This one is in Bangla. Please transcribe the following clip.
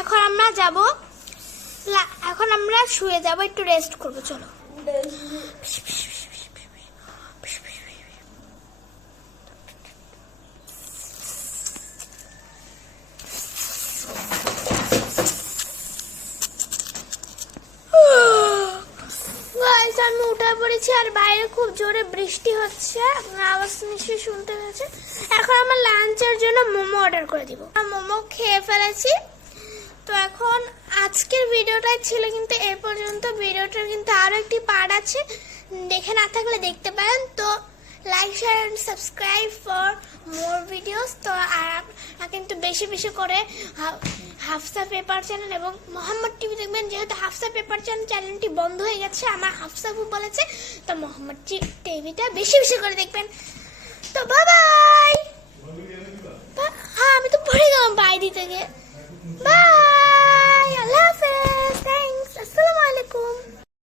এখন আমরা যাব, এখন আমরা শুয়ে যাব, একটু রেস্ট করবো। চলো আমি উঠে পড়েছি আর বাইরে খুব জোরে বৃষ্টি হচ্ছে, আওয়াজ নিশ্চয়ই শুনতে পেয়েছে। এখন আমার লাঞ্চের জন্য মোমো অর্ডার করে দিব। মোমো খেয়ে ফেলেছি। তো এখন আজকের ভিডিওটাই ছিল কিন্তু এ পর্যন্ত। ভিডিওটার কিন্তু আরো একটি পার্ট আছে, দেখে না থাকলে দেখতে পারেন। তো like share and subscribe for more videos. তো আর কিন্তু বেশি বেশি করে হাফসা পেপার চ্যানেল এবং মোহাম্মদ টিভি দেখবেন, যেহেতু হাফসা পেপার চ্যানেলটি বন্ধ হয়ে গেছে, আমার হাফসাবু বলেছে। তো মোহাম্মদ টিভিটা বেশি বেশি করে দেখবেন। তো বাই বাই। হ্যাঁ, আমি তো পড়ে গেলাম বাই দিতে গিয়ে। বাই।